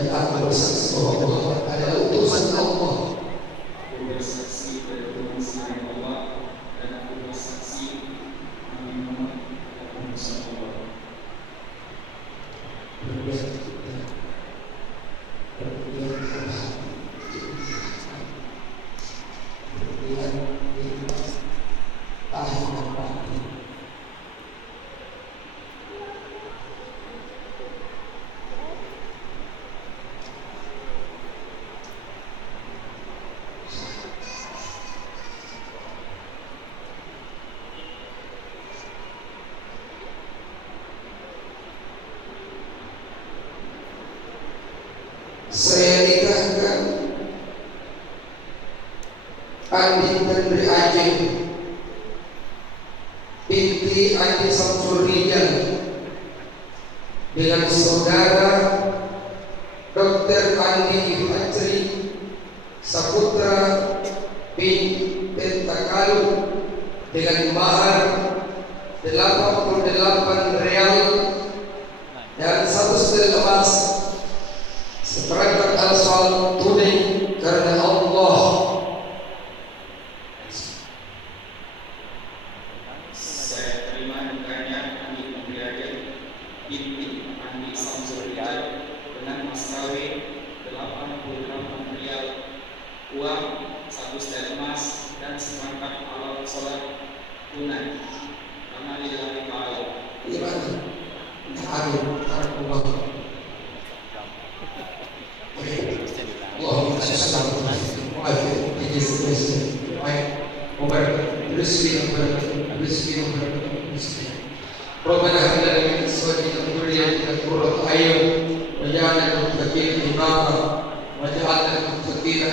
dan aku bersaksi bahwa Muhammad adalah utusan Allah. Aku bersaksi pada Tuhan selain Allah, dan aku bersaksi Nabi Muhammad adalah utusan Allah. Saya nikahkan Andi Tendri Aceh binti Andi Samsurian dengan saudara Dr. Andi Fajri Saputra bin Pentakalu dengan mahar 88 real dan 1 setel emas seperangkat al-salat tunai karena Allah. Saya terima nikahnya Andi Tendri binti Andi Samsurian dengan mas kawin 88 rial, uang 1 setel emas dan seperangkat alat sholat tunai karena lillahi ta'ala. Gimana? Amin. Allah. Allahumma salli ala Muhammad Rabbana hab lana min azwajina wa dhurriyyatina qurrata a'yun waj'alna lil muttaqina imama waj'alna lil muttaqina